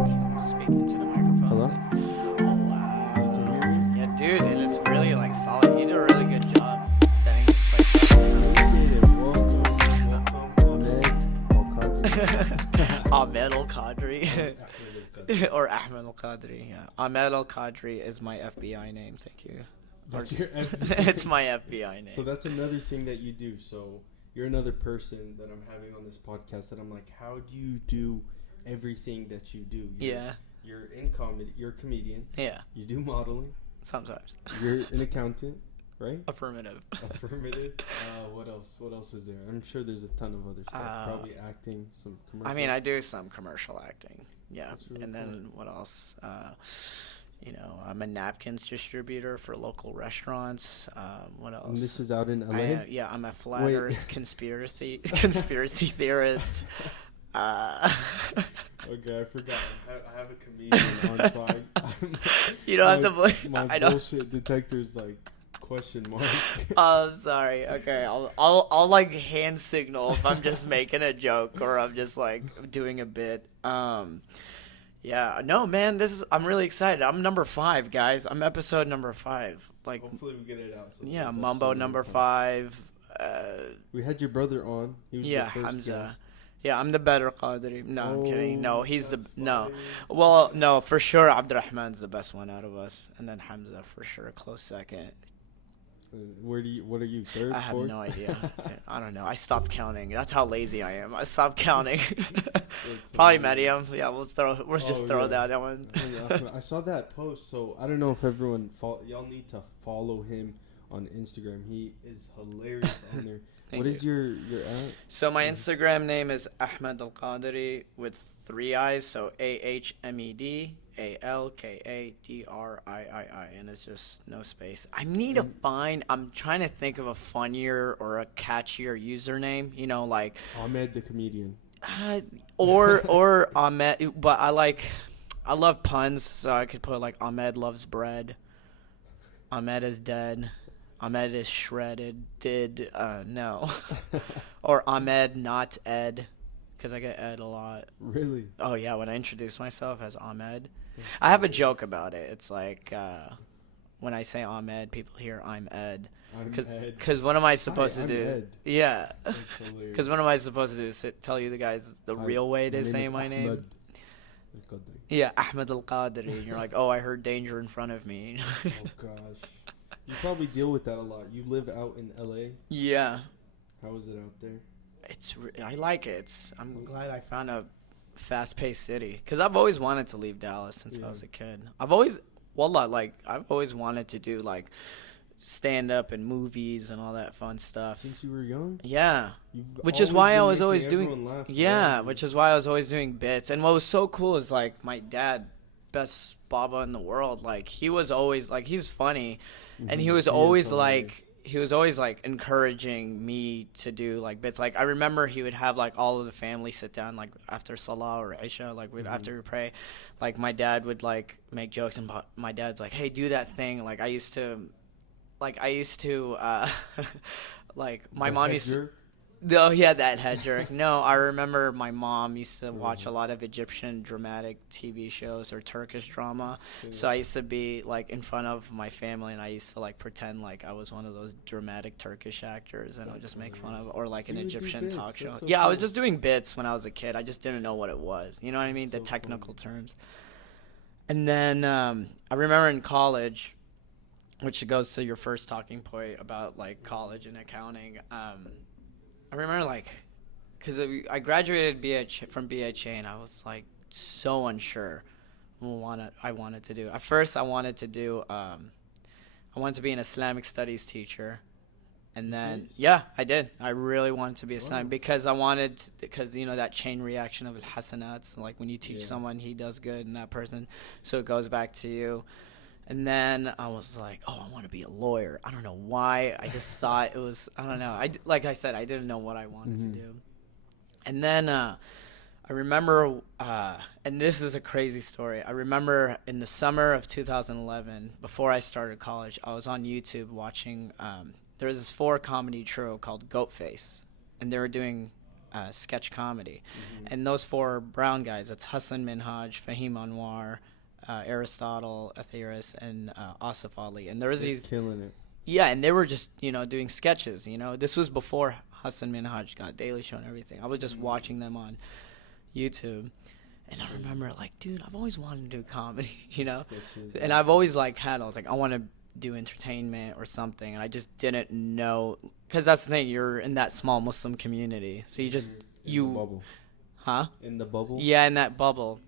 Speaking to the microphone, Hello? please. Oh wow. You can hear me? Yeah, dude, and it's really like solid. You do a really good job setting this place Appreciate it. Welcome, Ahmed Alkadri. up. Ahmed Alkadri. Or Ahmed Alkadri, yeah. Ahmed Alkadri is my FBI name, thank you. That's your FBI. It's my FBI name. So that's another thing that you do. So you're another person that I'm having on this podcast that I'm like, how do you do everything that you do? Yeah. You're in comedy. You're a comedian. Yeah, You do modeling. sometimes. You're an accountant, right? Affirmative. Affirmative. What else? What else is there? I'm sure there's a ton of other stuff. Probably acting, some commercial. I mean, I do some commercial acting. Yeah. That's really And then what else? I'm a napkins distributor for local restaurants. What else? And this is out in LA. I'm a flat Earth conspiracy theorist. Okay, I forgot. I have a comedian on side. You don't have to believe. My I don't. bullshit detector's like question mark. I'm sorry. Okay, I'll like hand signal if I'm just making a joke or I'm just like doing a bit. Yeah, no, man, I'm really excited. I'm number 5, guys. I'm episode number 5. Like, Hopefully we get it out. So yeah, it's Mumbo episode number 5. We had your brother on. He was Yeah, the first Hamza. guest. Yeah, I'm the better Qadri. No, I'm kidding. No, he's the that's no. funny. Well, no, for sure Abdurrahman's the best one out of us, and then Hamza for sure a close second. What are you, third, I have fourth? no idea. I don't know. I stopped counting. That's how lazy I am. I stopped counting. Probably medium. Yeah, we'll just throw that one. I saw that post, so I don't know if everyone y'all need to follow him on Instagram. He is hilarious on there. What is your ad? So my Instagram name is Ahmed Alkadri with 3 I's, so AHMED ALKADRII, and it's just no space. I need to find. I'm trying to think of a funnier or a catchier username. You know, like Ahmed the comedian. or Ahmed. But I love puns, so I could put like Ahmed loves bread. Ahmed is dead. Ahmed is shredded. No. Or Ahmed not Ed, because I get Ed a lot. Really? Oh yeah, when I introduce myself as Ahmed, I have a joke about it. It's like when I say Ahmed, people hear I'm Ed. I'm Ed. Because what am I supposed Hi, to I'm do? Ed. Yeah. That's hilarious. Because what am I supposed to do? Tell you the guys the Hi, real way my to name say is my name? Ahmed Alkadri. Yeah, Ahmed Al-Qadri. And you're like, oh, I heard danger in front of me. Oh gosh. You probably deal with that a lot. You live out in LA. Yeah. How is it out there? I like it. I'm glad I found a fast-paced city because I've always wanted to leave Dallas since I was a kid. I've always wanted to do like stand up and movies and all that fun stuff. Since you were young? Yeah. You've Which is why I been was always making doing everyone laugh yeah, around which you. is why I was always doing bits. And what was so cool is like my dad, best Baba in the world, like he was always like he's funny and he was He is always hilarious. like encouraging me to do like bits. Like I remember he would have like all of the family sit down like after Salah or Isha, like after we pray, like my dad would like make jokes and my dad's like, hey, do that thing. Like I used to like my The mom head used to, jerk? oh yeah, that head jerk. No, I remember my mom used to watch a lot of Egyptian dramatic TV shows or Turkish drama. So I used to be like in front of my family and I used to like pretend like I was one of those dramatic Turkish actors and I would just make fun of or like So an you would do Egyptian bits. talk show. That's so Yeah, I was cool. just doing bits when I was a kid. I just didn't know what it was. You know what I mean? That's The so technical funny. terms. And then I remember in college, which goes to your first talking point about like college and accounting. I remember like, because I graduated from BHA and I was like so unsure what I wanted to do. At first, I wanted to do I wanted to be an Islamic studies teacher, and then yeah, I did. I really wanted to be Islamic because you know that chain reaction of al-hasanats, like when you teach someone, he does good, and that person, so it goes back to you. And then I was like, oh, I want to be a lawyer. I don't know why. I just thought it was, I don't know. Like I said, I didn't know what I wanted to do. And then I remember, and this is a crazy story. I remember in the summer of 2011, before I started college, I was on YouTube watching, there was this 4 comedy trio called Goatface. And they were doing sketch comedy. And those 4 brown guys, it's Hassan Minhaj, Fahim Anwar, Aristotle, Atheris, and Asif Ali. And there was these killing it. Yeah, and they were just, doing sketches, This was before Hassan Minhaj got Daily Show and everything. I was just watching them on YouTube. And I remember, like, dude, I've always wanted to do comedy, Sketches, And I've always, like, I was like, I want to do entertainment or something. And I just didn't know. Because that's the thing. You're in that small Muslim community. So you just, in the bubble. Huh? In the bubble? Yeah, in that bubble.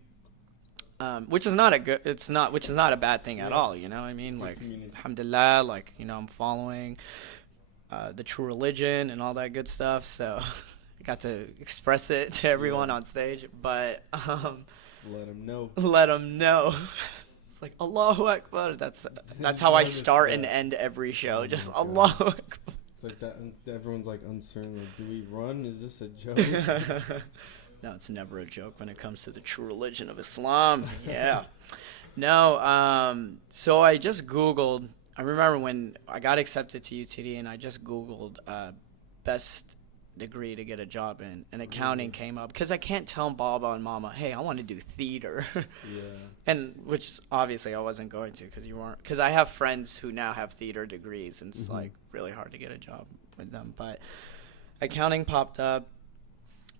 Which is not a bad thing at all, you know what I mean? Like, alhamdulillah, like, I'm following the true religion and all that good stuff, so I got to express it to everyone on stage, but let them know. It's like, Allahu Akbar. That's how I start and end every show, just Allahu Akbar. It's like that, everyone's like uncertain, like, do we run? Is this a joke? No, it's never a joke when it comes to the true religion of Islam. Yeah. No, so I just Googled. I remember when I got accepted to UTD and I just Googled best degree to get a job in, and accounting came up because I can't tell Baba and Mama, hey, I want to do theater. Yeah. And which obviously I wasn't going to because I have friends who now have theater degrees, and it's like really hard to get a job with them. But accounting popped up.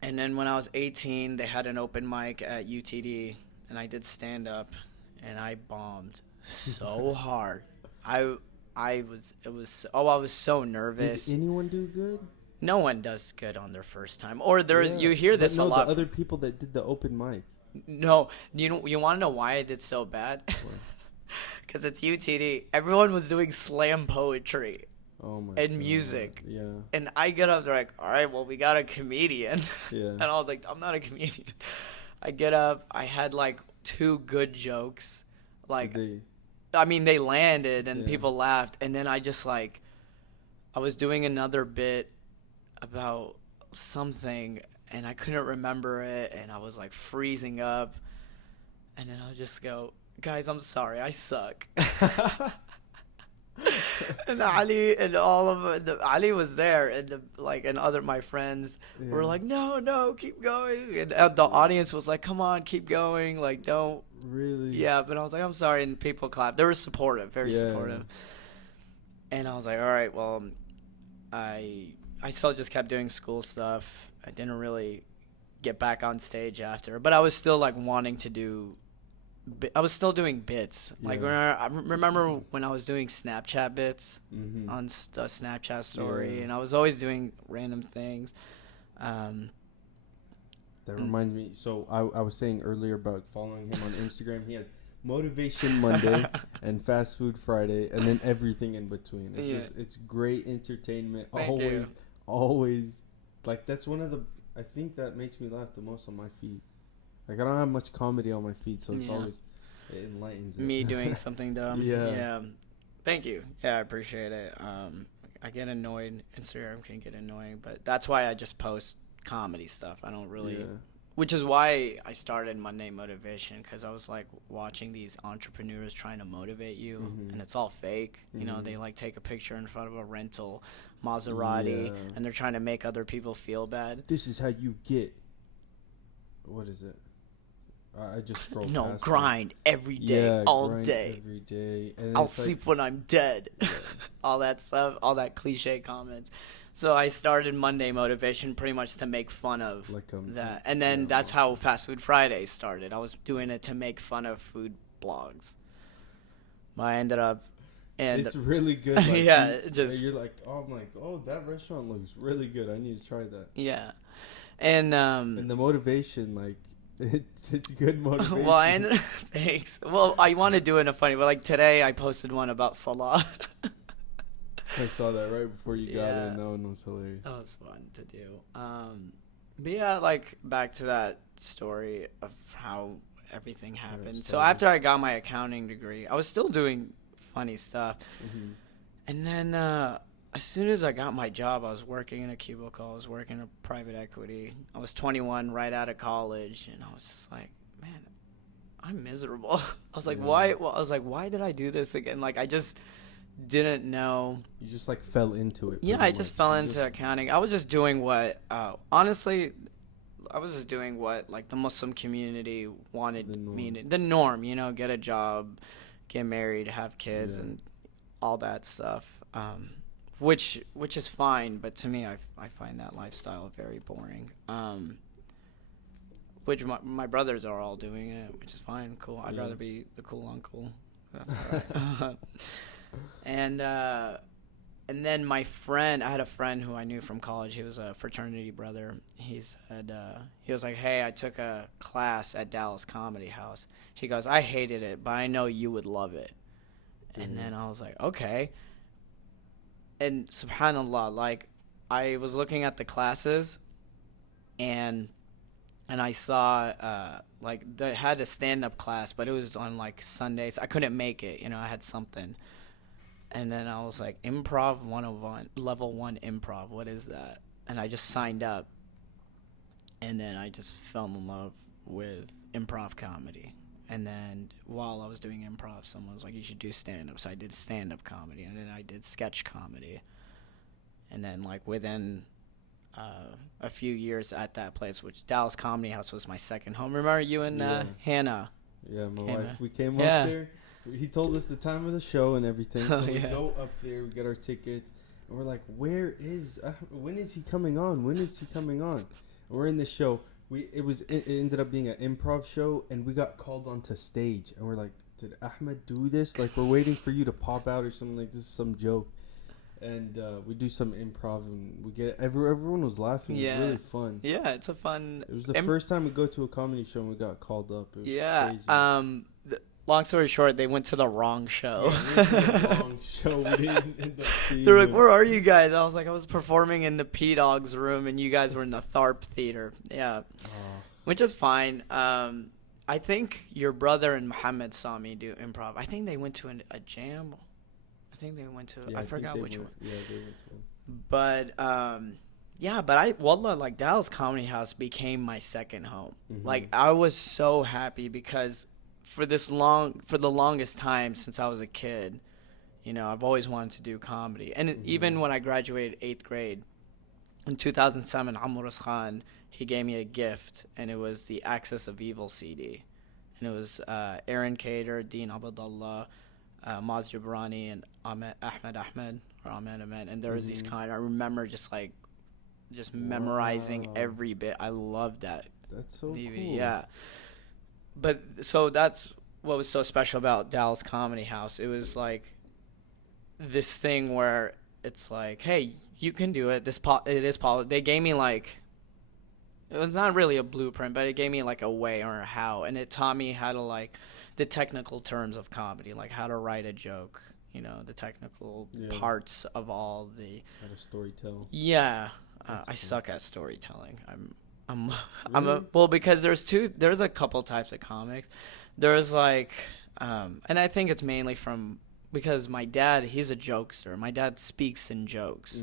And then when I was 18, they had an open mic at UTD, and I did stand-up, and I bombed so hard. I was so nervous. Did anyone do good? No one does good on their first time. Or you hear this a lot. The other people that did the open mic. No, you want to know why I did so bad? Because it's UTD. Everyone was doing slam poetry. Oh my and God. Music. Yeah. And I get up, they're like, all right, well, we got a comedian. Yeah. And I was like, I'm not a comedian. I get up, I had like 2 good jokes. Like, they landed and people laughed. And then I just I was doing another bit about something and I couldn't remember it. And I was like freezing up. And then I'll just go, guys, I'm sorry, I suck. And Ali and all of Ali was there, and my friends were like, no, keep going, and the audience was like, come on, keep going, like, don't really. Yeah, but I was like, I'm sorry, and people clapped. They were supportive, very supportive. And I was like, all right, well, I still just kept doing school stuff. I didn't really get back on stage after, but I was still like wanting to do. I was still doing bits. Like, I remember when I was doing Snapchat bits on a Snapchat story, and I was always doing random things. That reminds me. So I was saying earlier about following him on Instagram. He has Motivation Monday and Fast Food Friday, and then everything in between. It's it's great entertainment. Always. Like, that's one of the. I think that makes me laugh the most on my feed. Like, I don't have much comedy on my feed, so it's always, it enlightens it. Me doing something dumb. Yeah. Thank you. Yeah, I appreciate it. I get annoyed. Instagram can get annoying, but that's why I just post comedy stuff. I don't really, which is why I started Monday Motivation, because I was like watching these entrepreneurs trying to motivate you, and it's all fake. You know, they like take a picture in front of a rental Maserati, and they're trying to make other people feel bad. This is how you get. What is it? I just scrolled past grind every day, all day. Every day. And I'll sleep when I'm dead. All that stuff, all that cliche comments. So I started Monday Motivation pretty much to make fun of that. And then that's how Fast Food Friday started. I was doing it to make fun of food blogs. But I ended up... And it's really good. Like, you're like, I'm like, that restaurant looks really good. I need to try that. Yeah. And the motivation, like, it's good motivation. Well, thanks. Well, I want to do it in a funny way. Like, today I posted one about Salah. I saw that right before you got in. That one was hilarious. That was fun to do. But yeah, like, back to that story of how everything happened. So after I got my accounting degree, I was still doing funny stuff. And then as soon as I got my job, I was working in a cubicle. I was working in private equity. I was 21, right out of college, and I was just like, man, I'm miserable. I was like, why? Well, I was like, why did I do this again? Like, I just didn't know. You just like fell into it. Yeah, pretty I just much. fell You into accounting. I was just doing what, honestly, like the Muslim community wanted The norm. me to, the norm, get a job, get married, have kids, Yeah. and all that stuff. Which is fine, but to me, I find that lifestyle very boring. Which my brothers are all doing it, which is fine, cool. I'd Yeah. rather be the cool uncle. That's all right. And then my friend, I had a friend who I knew from college. He was a fraternity brother. He said, he was like, hey, I took a class at Dallas Comedy House. He goes, I hated it, but I know you would love it. And then I was like, okay. And subhanallah, like, I was looking at the classes, and I saw, like, they had a stand-up class, but it was on, like, Sundays. I couldn't make it, I had something. And then I was like, Improv 101, level 1 improv, what is that? And I just signed up. And then I just fell in love with improv comedy. And then while I was doing improv, someone was like, you should do stand-up. So I did stand-up comedy. And then I did sketch comedy. And then, like, within a few years at that place, which Dallas Comedy House was my second home. Remember you and Hannah? Yeah, my Hannah. wife. We came Yeah. up there. He told us the time of the show and everything. So we Yeah. go up there, we get our tickets, and we're like, when is he coming on? When is he coming on? And we're in the show. It ended up being an improv show, and we got called onto stage, and we're like, did Ahmed do this? Like, we're waiting for you to pop out or something, like this is some joke. And we do some improv, and we get everyone was laughing. Yeah. It was really fun. Yeah, it's a fun. It was the first time we go to a comedy show and we got called up. It was crazy. Long story short, they went to the wrong show. Yeah, we went to the wrong show. We didn't end up seeing They're like, it. where are you guys? I was like, I was performing in the P-Dogs room, and you guys were in the Tharp Theater. Yeah, which is fine. I think your brother and Muhammad saw me do improv. I think they went to a jam. I think they went to, I forgot which one. Yeah, they went to one. But, yeah, but wallah, like, Dallas Comedy House became my second home. Mhm. Like, I was so happy because for the longest time since I was a kid, I've always wanted to do comedy. And even when I graduated 8th grade in 2007, Amr Khan, he gave me a gift, and it was the Axis of Evil CD. And it was Aaron Cater, Dean Abdullah, Maz Jabrani, and Ahmed. And there was these kind. I remember just memorizing every bit. I loved that. That's so DVD. cool. Yeah. But so that's what was so special about Dallas Comedy House. It was like this thing where it's like, hey, you can do it. It is possible. They gave me like, it was not really a blueprint, but it gave me like a way or a how, and it taught me how to like the technical terms of comedy, like how to write a joke, the technical parts of all the How to storytell. Yeah, That's I cool. suck at storytelling. Really? Well, because there's a couple types of comics. There's like, and I think it's mainly because my dad, he's a jokester. My dad speaks in jokes,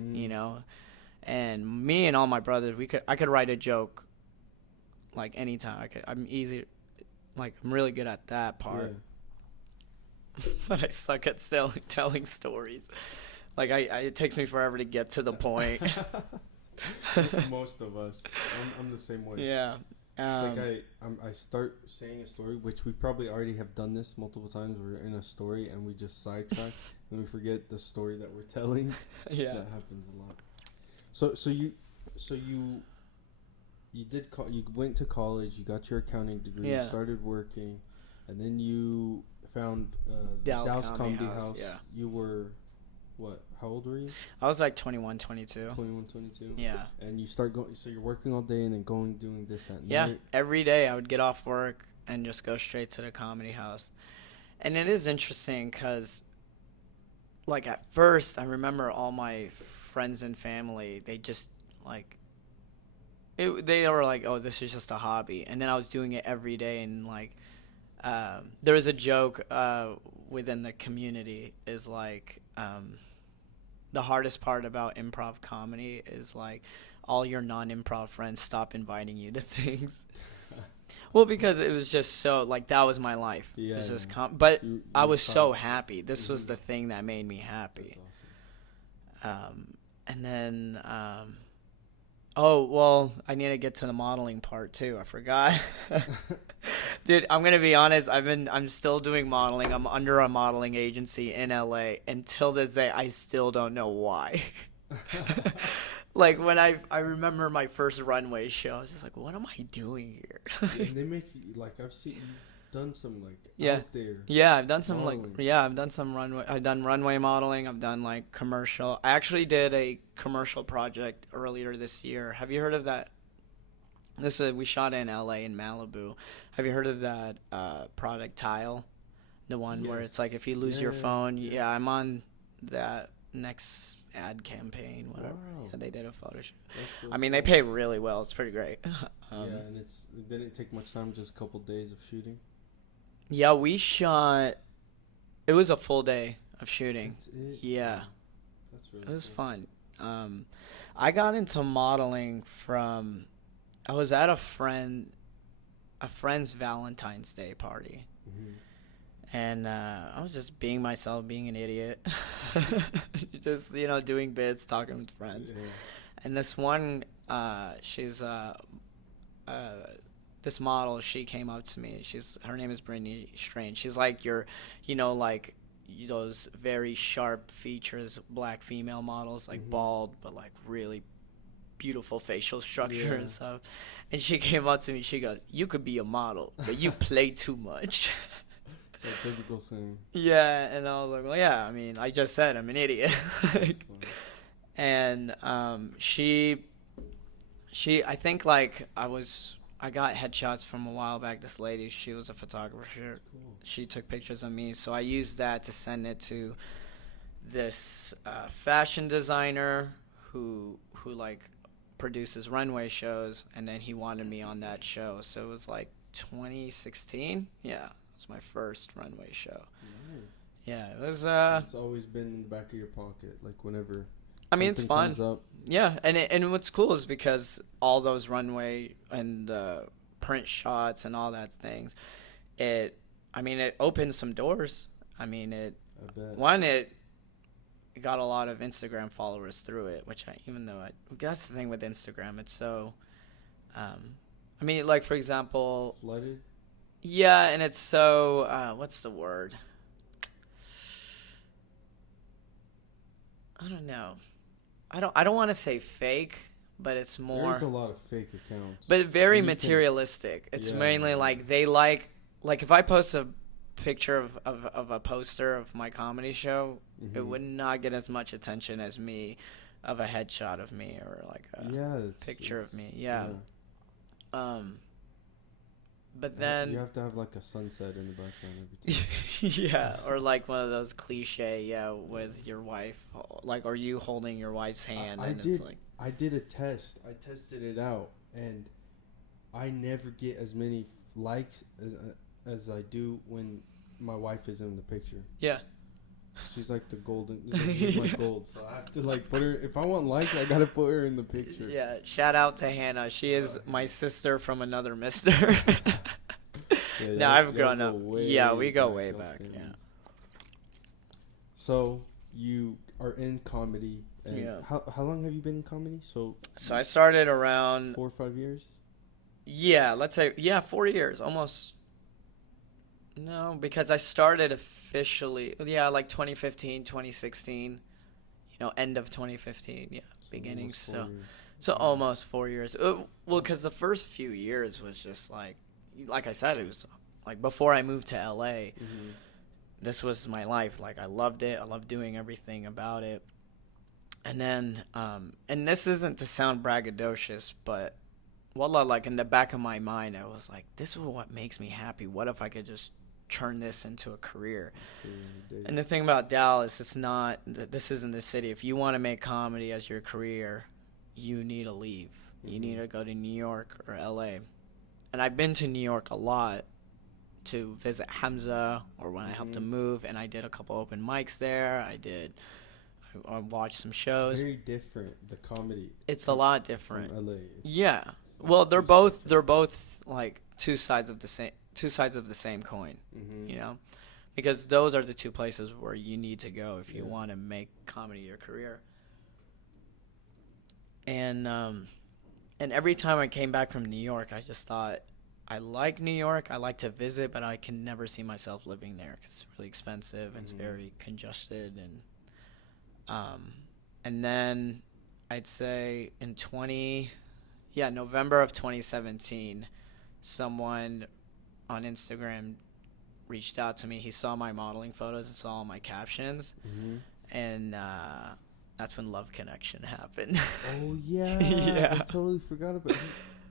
and me and all my brothers, I could write a joke like anytime. I'm really good at that part. Yeah. But I suck at telling stories. Like it takes me forever to get to the point. It's most of us. I'm the same way. Yeah. It's like I start saying a story, which we probably already have done this multiple times. We're in a story and we just sidetrack and we forget the story that we're telling. Yeah. That happens a lot. So you went to college, you got your accounting degree, you started working, and then you found Dallas Comedy House. Yeah. You were what? How old were you? I was like 21, 22. 21, 22? Yeah. And you start going, so you're working all day and then doing this at Yeah. night? Every day I would get off work and just go straight to the comedy house. And it is interesting because, like, at first I remember all my friends and family, they just, like, they were like, oh, this is just a hobby. And then I was doing it every day, and, like, there was a joke within the community is, like, the hardest part about improv comedy is like all your non-improv friends stop inviting you to things. Well, because it was just so like that was my life. Yeah, It was just yeah. but You I were was so proud. happy. This was Hmm. the thing that made me That's happy. awesome. And then oh, well, I need to get to the modeling part too. I forgot. Dude, I'm gonna be honest. I'm still doing modeling. I'm under a modeling agency in LA. Until this day, I still don't know why. Like when I remember my first runway show, I was just like, what am I doing here? Yeah, and they make you like I've seen you've done some like Yeah. out there Yeah, I've done some like modeling. yeah, I've done some runway. I've done runway modeling. I've done like commercial. I actually did a commercial project earlier this year. Have you heard of that? This is we shot in LA in Malibu. Have you heard of that product Tile? The one where it's like Yes. if you lose your Yeah. phone, Yeah. yeah, I'm on that next ad campaign, whatever. Wow. Yeah, they did a photo shoot. That's so I mean, they cool. pay really well. It's pretty great. Yeah, and it didn't take much time, just a couple days of shooting. Yeah, we shot. It was a full day of shooting. That's it. Yeah, That's really it was cool. fun. I got into modeling from. I was at a friend's Valentine's Day party, Hmm. and I was just being myself, being an idiot, just doing bits, talking with friends. Yeah. And this one, she's this model. She came up to me. Her name is Brittany Strange. She's like like those very sharp features, black female models, like Mhm. bald but like really beautiful facial structure Yeah. and stuff. And she came up to me. She goes, "You could be a model, but you play too much." That typical saying. Yeah, and I was like, "Well, yeah. I mean, I just said I'm an idiot." That's funny. And she I think like I got headshots from a while back. This lady, she was a photographer. Cool. She took pictures of me, so I used that to send it to this fashion designer who like produces runway shows, and then he wanted me on that show. So it was like 2016. Yeah, it was my first runway show. Nice. Yeah, it was It's always been in the back of your pocket, like whenever I mean, it's something fun. comes up. Yeah, and what's cool is because all those runway and print shots and all that things, it opened some doors. I mean, I bet. it got a lot of Instagram followers through it, which that's the thing with Instagram. It's so, I mean, like for example, Flooded. yeah, and it's so what's the word? I don't know. I don't want to say fake, but it's more. There's a lot of fake accounts. But very And you can- materialistic. It's Yeah, mainly yeah. like they like if I post a picture of a poster of my comedy show, it Mhm. would not get as much attention as me of a headshot of me or like a Yeah, picture of it's- me. Yeah. But You then have to have like a sunset in the background every time. yeah, or like one of those cliche, yeah, with your wife, like or you holding your wife's hand, I and did. it's like I did a test. I tested it out, and I never get as many likes as I do when my wife is in the picture. yeah. She's like the golden. She's like my gold. So I have to like put her. If I want likes, I gotta put her in the picture. Yeah, shout out to Hannah. She is my sister from another mister. Yeah, No, I've grown up. Yeah, we go way Y'all's back, famous. yeah. So you are in comedy. And Yeah. How long have you been in comedy? So So I started around 4 or 5 years. let's say 4 years almost. No, because I started officially like 2015, 2016. End of 2015. Yeah, So beginning. almost 4 So years. so almost 4 years. Well, because the first few years was just like I said, it was like before I moved to LA. Mhm. This was my life. Like I loved it. I loved doing everything about it. And then, and this isn't to sound braggadocious, but wallah, like in the back of my mind, I was like, this is what makes me happy. What if I could just turn this into a career? And the thing about Dallas, this isn't the city. If you want to make comedy as your career, you need to leave. You need to go to New York or LA. And I've been to New York a lot to visit Hamza or when I helped him move, and I did a couple open mics there. I watched some shows. Very different. The comedy. It's a lot different. From LA. Yeah. It's like Well, they're two both separate- like two sides of the same coin, Mm-hmm. you know, because those are the two places where you need to go if you Yeah. want to make comedy your career. And every time I came back from New York, I just thought, I like New York. I like to visit, but I can never see myself living there 'cause it's really expensive and it's Mm-hmm. very congested. And then I'd say in November of 2017, someone on Instagram reached out to me. He saw my modeling photos and saw all my captions, Mm-hmm. and that's when Love Connection happened. Oh yeah, Yeah. I totally forgot about.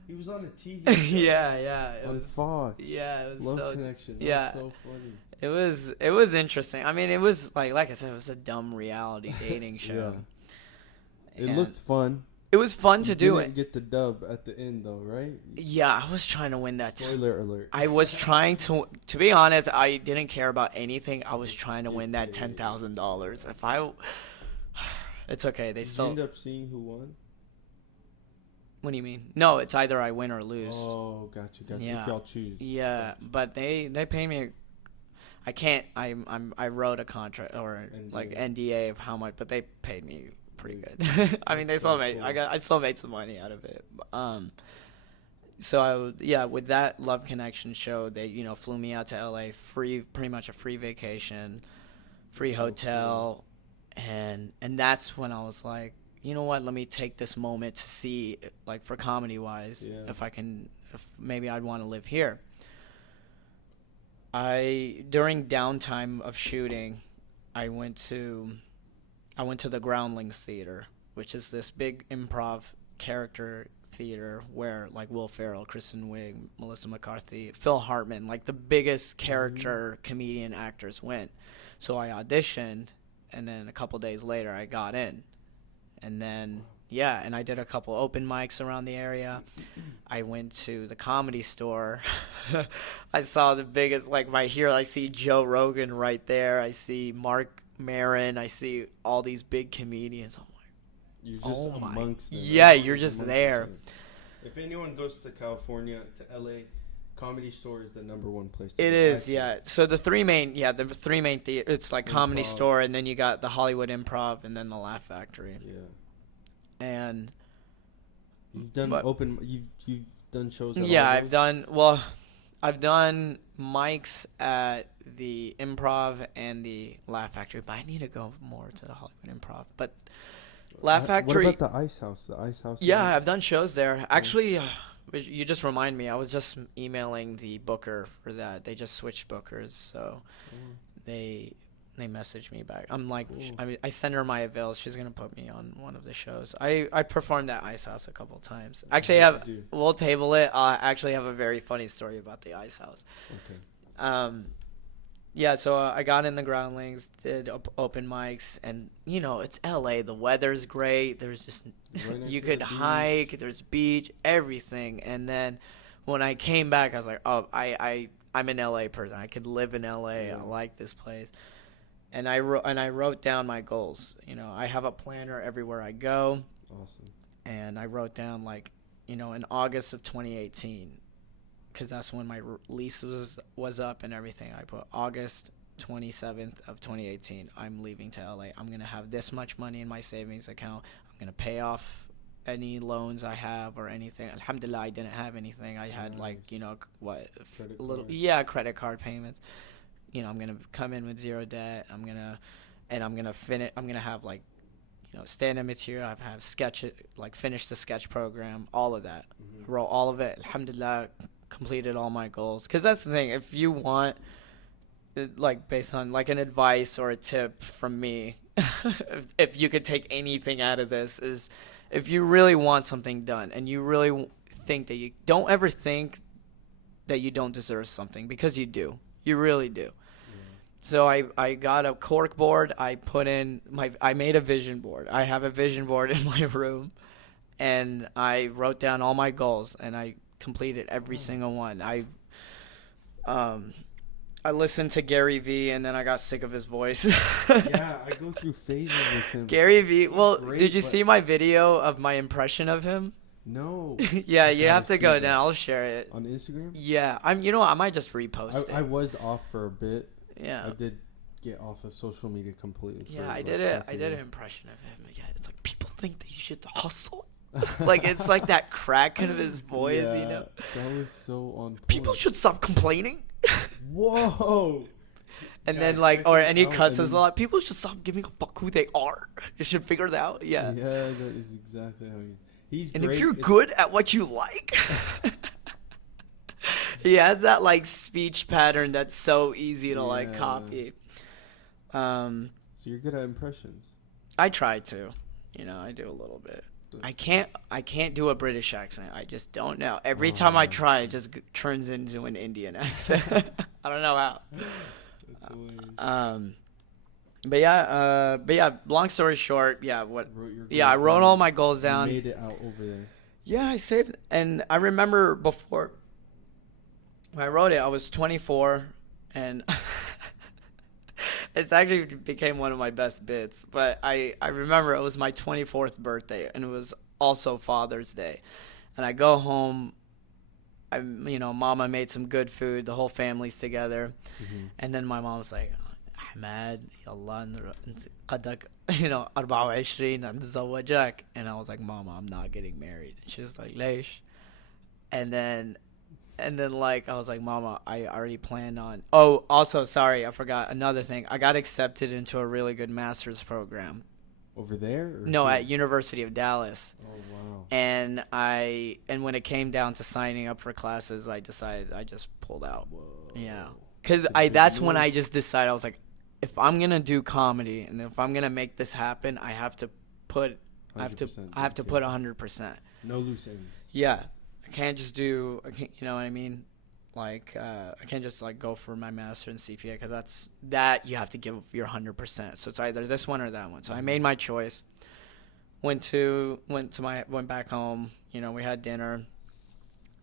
He was on a TV show. Yeah, it on was. Fox. Yeah, it was Love so. Connection. That Yeah, was so funny. it was interesting. I mean, it was like I said, it was a dumb reality dating show. It And looked fun. it was fun to do didn't it. get the dub at the end though, right? Yeah, I was trying to win that. Spoiler alert. I was trying to be honest, I didn't care about anything. I was trying to win that Get paid. $10,000. It's okay. They Did you still. end up seeing who won? What do you mean? No, it's either I win or lose. Oh, gotcha. Yeah. If y'all choose. Yeah, but they pay me. I can't. I wrote a contract or like NDA of how much, but they paid me pretty good. I mean, they That's still so made. cool. I still made some money out of it. So with that Love Connection show, they flew me out to LA, pretty much a free vacation, free So hotel, and that's when I was like, you know what? Let me take this moment to see, like, for comedy wise, Yeah. if maybe I'd want to live here. During downtime of shooting, I went to the Groundlings Theater, which is this big improv character theater where like Will Ferrell, Kristen Wiig, Melissa McCarthy, Phil Hartman, like the biggest character comedian actors went. So I auditioned, and then a couple days later I got in. And then and I did a couple open mics around the area. I went to the Comedy Store. I saw the biggest, like, my hero. I see Joe Rogan right there. I see Mark Maron. I see all these big comedians. I'm like, You're just Oh my- amongst them. Yeah, Everyone's you're just amongst there. each other. If anyone goes to California, to LA, Comedy Store is the number one place to it go, I is, think. yeah. So the three main theaters, it's like Comedy Improv. Store, and then you got the Hollywood Improv, and then the Laugh Factory. Yeah. And You've done But- you've done shows at yeah, all I've done mics at the Improv and the Laugh Factory, but I need to go more to the Hollywood Improv. But Laugh Factory, What about the Ice House? The Ice House. yeah, I've done shows there. Actually, you just remind me. I was just emailing the booker for that. They just switched bookers, so they messaged me back. I'm like, Cool. I send her my avails. She's gonna put me on one of the shows. I performed at Ice House a couple of times. Actually, we'll table it. I actually have a very funny story about the Ice House. Okay. Yeah, so I got in the Groundlings, did open mics, and it's LA. The weather's great. There's just Right next you to could the beach. hike. There's beach, everything. And then when I came back, I was like, oh, I'm an LA person. I could live in LA. Yeah. I like this place. And I wrote down my goals. I have a planner everywhere I go, Awesome. and I wrote down in August of 2018. Because that's when my lease was up and everything. I put August 27th of 2018. I'm leaving to LA. I'm going to have this much money in my savings account. I'm going to pay off any loans I have or anything. Alhamdulillah, I didn't have anything. I had Nice. Credit card. Credit card payments. I'm going to come in with zero debt. I'm going to finish. I'm going to have stand-up material. I have finish the sketch program, all of that. Mm-hmm. Wrote all of it. Alhamdulillah, completed all my goals. Because that's the thing. If you want, based on an advice or a tip from me, if you could take anything out of this, is if you really want something done and you really think that you don't ever think that you don't deserve something, because you do. You really do. So I got a cork board. I made a vision board. I have a vision board in my room, and I wrote down all my goals, and I completed every single one. I listened to Gary Vee, and then I got sick of his voice. Yeah, I go through phases with him. Gary Vee. Well, great, did you but- see my video of my impression of him? No. Yeah, I you gotta have to see go that. down. I'll share it. On Instagram? Yeah, you know what, I might just repost I it. was off for a bit. Yeah. I did get off of social media completely. For Yeah, I like did it. half a I did year. an impression of him. Yeah, it's like people think that you should hustle. Like it's like that crack in his voice, you know. That was so on point. People should stop complaining. Whoa. And Guys, then like, check or this and he out, cusses and a then- lot. People should stop giving a fuck who they are. You should figure it out. Yeah. Yeah, that is exactly how he's And great. if you're It's- good at what you like, he has that like speech pattern that's so easy to like Yeah. copy. So you're good at impressions. I try to, you know, I do a little bit. I can't do a British accent. I just don't know. Every time I man. try, it just turns into an Indian accent. I don't know how. That's hilarious. But yeah. Long story short, yeah. What? Wrote your Yeah, I goals wrote down. all my goals You down. made it out over there. Yeah, I saved, and I remember before when I wrote it, I was 24, and it's actually became one of my best bits. But I remember it was my 24th birthday, and it was also Father's Day, and I go home. Mama made some good food. The whole family's together, and then my mom was like, Ahmed, yalla قدك 24 نتزوجك, and I was like, Mama, I'm not getting married. She was like, ليش? And then like I was like, Mama, I already planned on. Oh, also, sorry, I forgot another thing. I got accepted into a really good master's program. Over there? Or No, here? at University of Dallas. Oh wow. And when it came down to signing up for classes, I decided I just pulled out. Whoa. Yeah, because That's a big that's when move. I just decided I was like, if I'm gonna do comedy and if I'm gonna make this happen, I have to put 100% 100%. No loose ends. Yeah, I can't just do. You know what I mean? Like I can't just like go for my master in CPA because that you have to give your 100%. So it's either this one or that one. So I made my choice. Went back home. You know, we had dinner.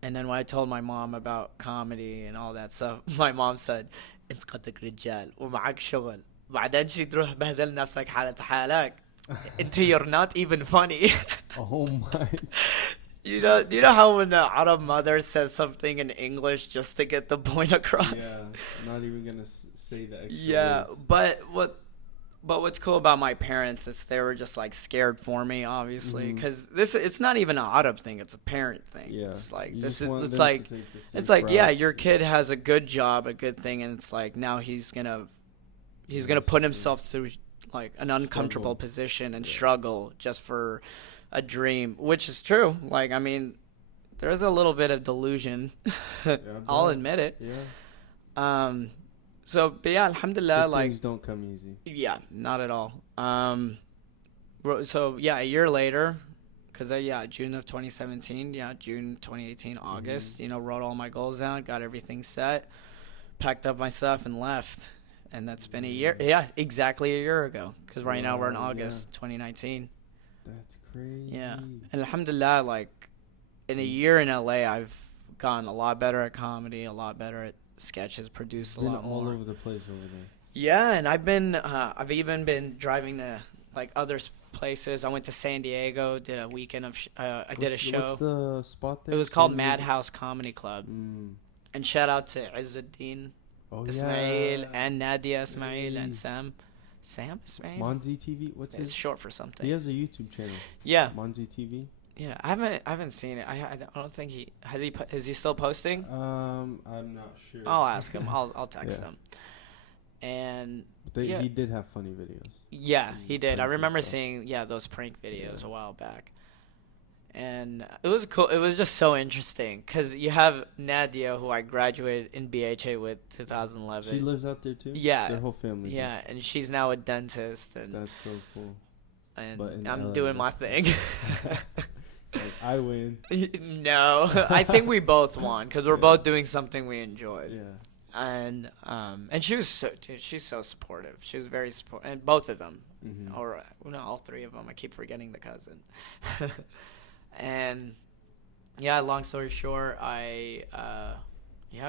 And then when I told my mom about comedy and all that stuff, my mom said, "انت قدك رجال ومعك شغل بعدين شي تروح بهدل نفسك حالة حالك. انت you're not even funny." Oh my. Do you know how when an Arab mother says something in English just to get the point across? Yeah. Not even gonna say the extra Yeah, words. but what's cool about my parents is they were just like scared for me, obviously, because it's not even an Arab thing; it's a parent thing. Yeah. It's like You this just is want it's them like to take the safe it's like yeah, route. your kid has a good job, a good thing, and it's like now he's gonna put himself through like an uncomfortable Struggle. position and struggle just for a dream, which is true. Like I mean, there's a little bit of delusion. I'll bro. admit it. Yeah. So, but yeah, alhamdulillah, Good like, things don't come easy. yeah, not at all. So yeah, a year later, cause June of 2017, June 2018, August, wrote all my goals down, got everything set, packed up my stuff and left. And that's been a year. Yeah, exactly a year ago. Cause right now we're in Wow, August 2019. That's crazy. Yeah. And alhamdulillah, like in a year in LA, I've gotten a lot better at comedy, a lot better at sketches, produced a Been lot all more. over the place over there. Yeah, and I've even been driving to like other places. I went to San Diego, did a weekend of, I did a show. What's the spot there? It was called San Diego? Madhouse Comedy Club. Mm. And shout out to Izzuddin Oh Ismail yeah. and Nadia Ismail Hey. and Sam Ismail? Monzi TV. What's It's his? short for something. He has a YouTube channel. Yeah, Monzi TV. yeah. I haven't seen it. I don't think is he still posting? I'm not sure. I'll ask him. I'll text Yeah. him. And But yeah. he did have funny videos. yeah, he did. I pranks and remember stuff. seeing those prank videos Yeah. a while back. And it was cool. It was just so interesting because you have Nadia, who I graduated in BHA with 2011. She lives out there too. Yeah. Their whole family. Yeah, and she's now a dentist, and That's so cool. But in I'm LA, doing my that's thing. Like, I win. No, I think we both won because we're Yeah. both doing something we enjoyed. Yeah. And she was she's so supportive. She was very supportive, and both of them, Mhm. or no, all three of them. I keep forgetting the cousin. And yeah, long story short, I've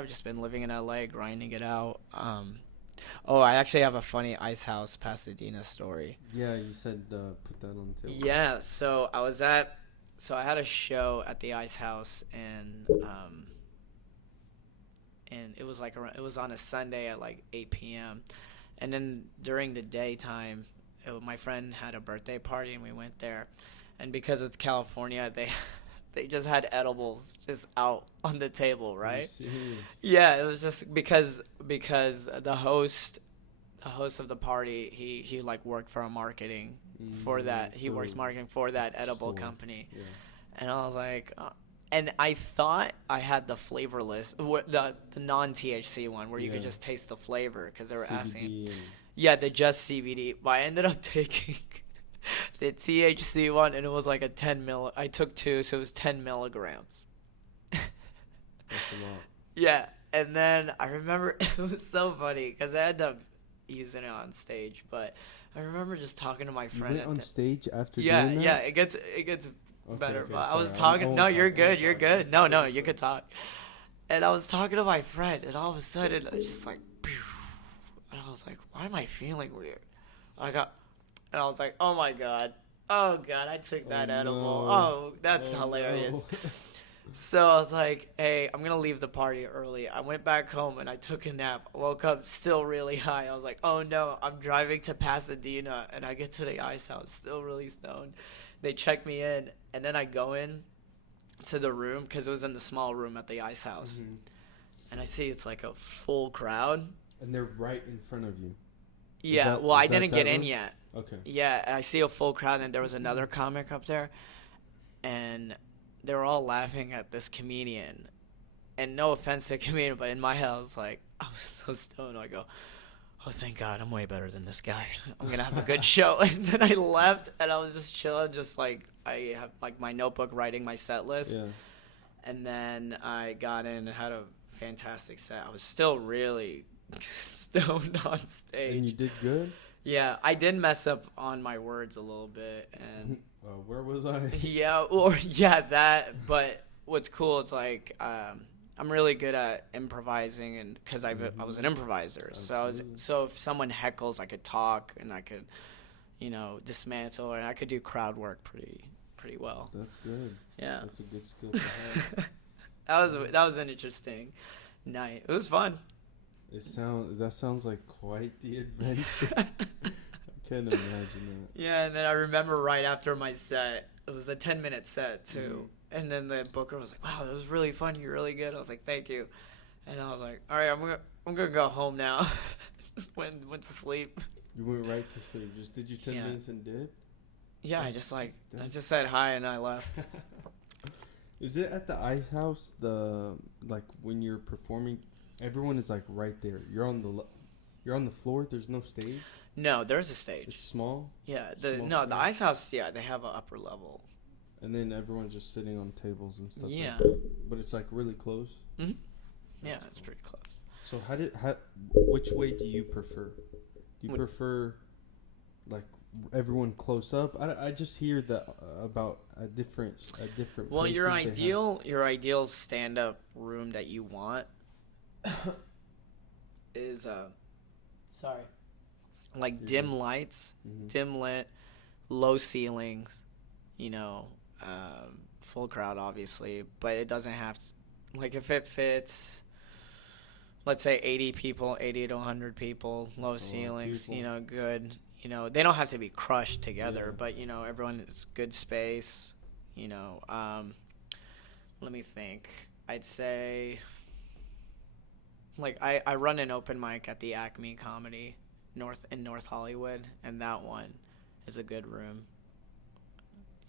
just been living in LA, grinding it out. I actually have a funny Ice House Pasadena story. Yeah, you said put that on the table. Yeah, so I was at so I had a show at the Ice House, and it was like it was on a Sunday at like 8 p.m. And then during the daytime, my friend had a birthday party, and we went there. And because it's California, they just had edibles just out on the table, Are you right? serious? Yeah, it was just because the host of the party, he like worked for a marketing for that. He works marketing for that edible store. company. Yeah. And I was like, and I thought I had the flavorless, the non-THC one where you could Yeah. just taste the flavor because they were asking. CBD and Yeah, the just CBD. But I ended up taking the THC one, and it was like a 10 mil. I took two, so it was 10 milligrams. that's a lot. Yeah, and then I remember it was so funny because I ended up using it on stage. But I remember just talking to my You friend. went on stage after Yeah, doing that? yeah, it gets Okay, better. okay, But I sorry. was I talking. won't No, talk, you're I won't good. You're talk. good. Just No, say no, the you could story. talk. And I was talking to my friend, and all of a sudden, I was just like, pew, and I was like, why am I feeling weird? And I was like, oh my god, I took that edible. no. Oh, that's Oh, hilarious. no. So I was like, hey, I'm gonna leave the party early. I went back home and I took a nap. Woke up still really high. I was like, oh no, I'm driving to Pasadena, and I get to the Ice House still really stoned. They check me in, and then I go in to the room because it was in the small room at the Ice House, Mhm. and I see it's like a full crowd. And they're right in front of you. Yeah, that- well, is I that didn't get that in room? yet. Okay. Yeah, I see a full crowd, and there was another comic up there, and they were all laughing at this comedian. And no offense to the comedian, but in my head, I was like, I was so stoned. I go, oh, thank God, I'm way better than this guy. I'm going to have a good show. And then I left, and I was just chilling, just like, I have like my notebook writing my set list. Yeah. And then I got in and had a fantastic set. I was still really stoned on stage. And you did good? Yeah, I did mess up on my words a little bit, and Where was I? that. But what's cool is like I'm really good at improvising, and because I was an improviser, Absolutely. so if someone heckles, I could talk and I could dismantle, and I could do crowd work pretty well. That's good. Yeah, That's a good skill to have. that was an interesting night. It was fun. That sounds like quite the adventure. I can't imagine that. Yeah, and then I remember right after my set, it was a 10-minute set too. And then the booker was like, "Wow, that was really fun. You're really good." I was like, "Thank you." And I was like, "All right, I'm gonna go home now." Just went to sleep. You went right to sleep. Just did your 10 Yeah. minutes and did? Yeah, I That's- just said hi and I left. Is it at the Ice House? Like when you're performing, everyone is like right there. You're on the floor. There's no stage. No, there's a stage. It's small, Yeah, small the stage? Ice House. Yeah, they have an upper level. and then everyone's just sitting on tables and stuff. Yeah. Like that. But it's like really close. Mhm. Yeah, That's it's cool. pretty close. So which way do you prefer? Do you What- prefer like everyone close up? I just hear that about a different Well, places your they have- ideal stand up room that you want is sorry, like You're dim good. lights, Mhm. dim lit, low ceilings, full crowd obviously, but it doesn't have to, like if it fits, let's say 80 people, 80 to 100 people, low ceilings, people. good, they don't have to be crushed together, Yeah. but everyone, it's good space, let me think. I'd say, like, I run an open mic at the Acme Comedy in North Hollywood, and that one is a good room.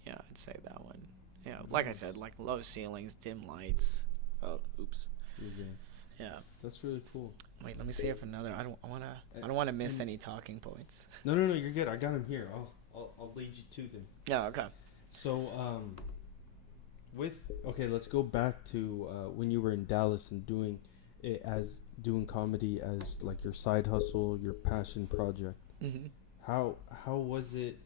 Yeah, I'd say that one. Yeah, like I said, like low ceilings, dim lights. Oh, oops. You're good. Yeah. That's really cool. Wait, let me see if another. I don't want to miss any talking points. No, you're good. I got him here. I'll lead you to them. Yeah. Okay. So, let's go back to when you were in Dallas and doing comedy as like your side hustle, your passion project. Mm-hmm. How was it?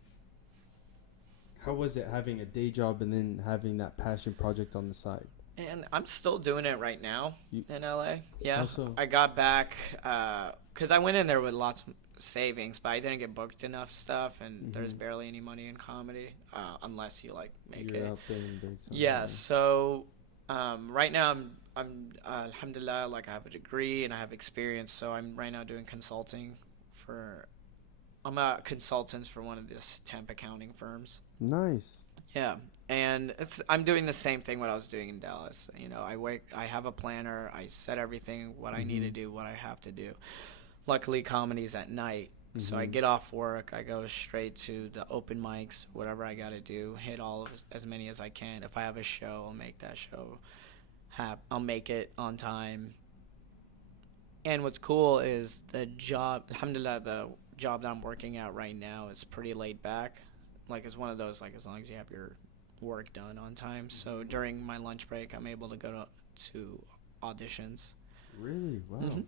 How was it having a day job and then having that passion project on the side? And I'm still doing it right now You in LA. Yeah, also. I got back because I went in there with lots of savings, but I didn't get booked enough stuff, and there's Hmm. barely any money in comedy unless you like make You're it. out there in big time. Yeah, so right now I'm alhamdulillah, like I have a degree and I have experience, so I'm right now doing consulting for. I'm a consultant for one of these temp accounting firms. Nice. Yeah, and I'm doing the same thing what I was doing in Dallas. You know, I have a planner, I set everything what I need to Mhm. do, what I have to do. Luckily, comedy's at night, so I Mhm. get off work, I go straight to the open mics, whatever I got to do, hit all of as many as I can. If I have a show, I'll make that show. I'll make it on time. And what's cool is the job. Alhamdulillah, the job that I'm working at right now is pretty laid back. Like it's one of those like as long as you have your work done on time. So during my lunch break, I'm able to go to auditions. Really? Wow. Hmm.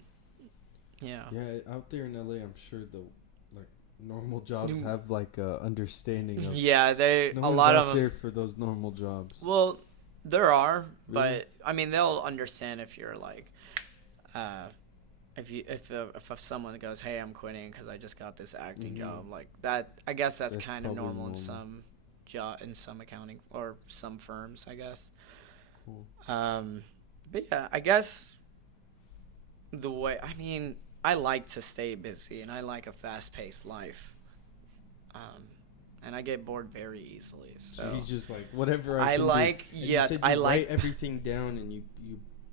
Yeah. Yeah, out there in LA, I'm sure the like normal jobs Mm. have like a understanding of. Yeah, No a one's lot out of there them. for those normal jobs. Well, there are, Really? but I mean they'll understand if you're like, uh, if someone goes, hey, I'm quitting because I just got this acting Mhm. job, like that. I guess that's That's kind of probably normal in normal. some in some accounting or some firms, I guess. Cool. But yeah, I guess the way I mean, I like to stay busy and I like a fast-paced life. Um, and I get bored very easily. So So you just like whatever I I can like do. And you yes, said I you like write everything down and you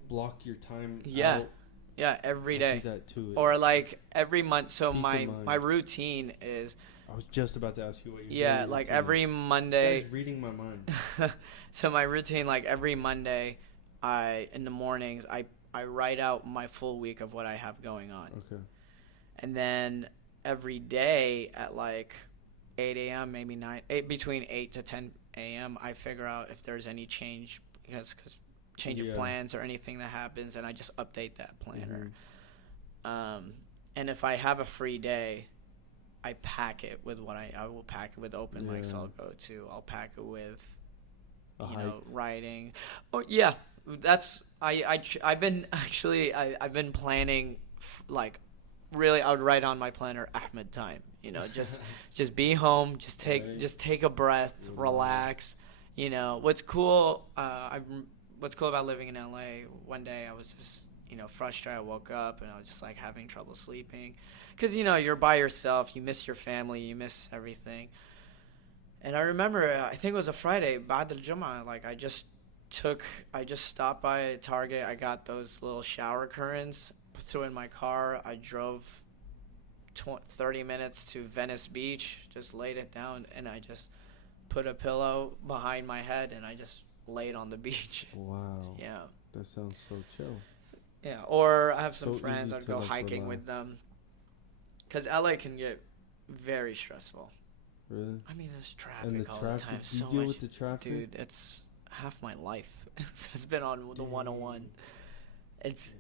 block your time yeah, out. yeah, every I day. do that too. Or like every month. So Peace of my mind. routine is I was just about to ask you what your yeah, daily like routine every is. This Monday. guy's reading my mind. So my routine, like every Monday, I in the mornings I write out my full week of what I have going on, Okay. and then every day at like 8 a.m. maybe 9 8 between 8 to 10 a.m. I figure out if there's any change because change of Yeah. plans or anything that happens, and I just update that planner. Mhm. And if I have a free day, I pack it with what I will pack it with open mics Yeah. I'll go to. I'll pack it with A you hike. know writing. Oh yeah, that's I've been actually I've been planning like really I would write on my planner Ahmed time. You know, just be home, Right. just take a breath, relax. You know what's cool about living in LA. One day I was just frustrated. I woke up and I was just like having trouble sleeping, because you're by yourself. You miss your family. You miss everything. And I remember, I think it was a Friday, Ba'd al-Jum'ah, like I just stopped by Target. I got those little shower curtains, threw in my car. I drove 30 minutes to Venice Beach, just laid it down, and I just put a pillow behind my head, and I just laid on the beach. Wow. Yeah. That sounds so chill. Yeah. Or I have some So friends, easy I'd to, go like, hiking with relax. them. Because LA can get very stressful. Really? I mean, there's And the traffic all the time. traffic. You So deal much. with the traffic? Dude, it's half my life. It's been on the 101. It's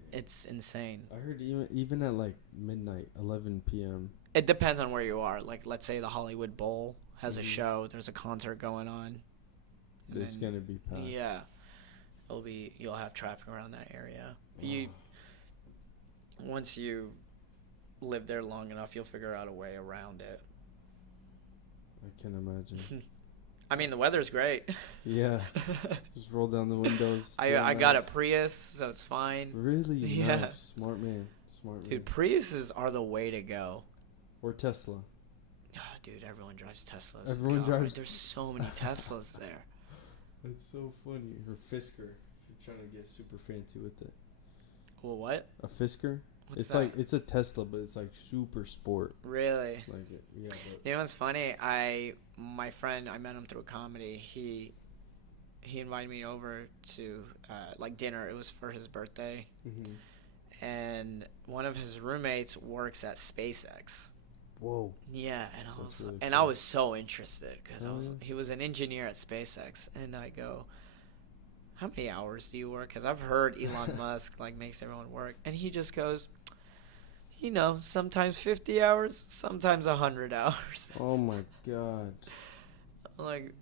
insane. I heard even at like midnight, 11 p.m. It depends on where you are. Like, let's say the Hollywood Bowl has a Mhm. show. There's a concert going on. and It's then- gonna be packed. Yeah, you'll have traffic around that area. You once you live there long enough, you'll figure out a way around it. I can imagine. I mean, the weather's great. Yeah. Just roll down the windows. I got a Prius, so it's fine. Really Yeah. nice. Smart man. Smart man. Dude, Priuses are the way to go. Or Tesla. Oh, dude, everyone drives Teslas. Everyone God, drives- There's so many Teslas there. That's so funny. Or Fisker. If you're trying to get super fancy with it. Well, what? A Fisker? What's It's that? like it's a Tesla, but it's like super sport. Really? Like it. Yeah. But You know what's funny? My friend, I met him through comedy. He invited me over to like dinner. It was for his birthday, Mhm. and one of his roommates works at SpaceX. Whoa. Yeah, and That's really I cool. was so interested because Oh, yeah. he was an engineer at SpaceX, and I go, how many hours do you work? Because I've heard Elon Musk like makes everyone work, and he just goes, sometimes 50 hours, sometimes 100 hours. Oh my god. Like,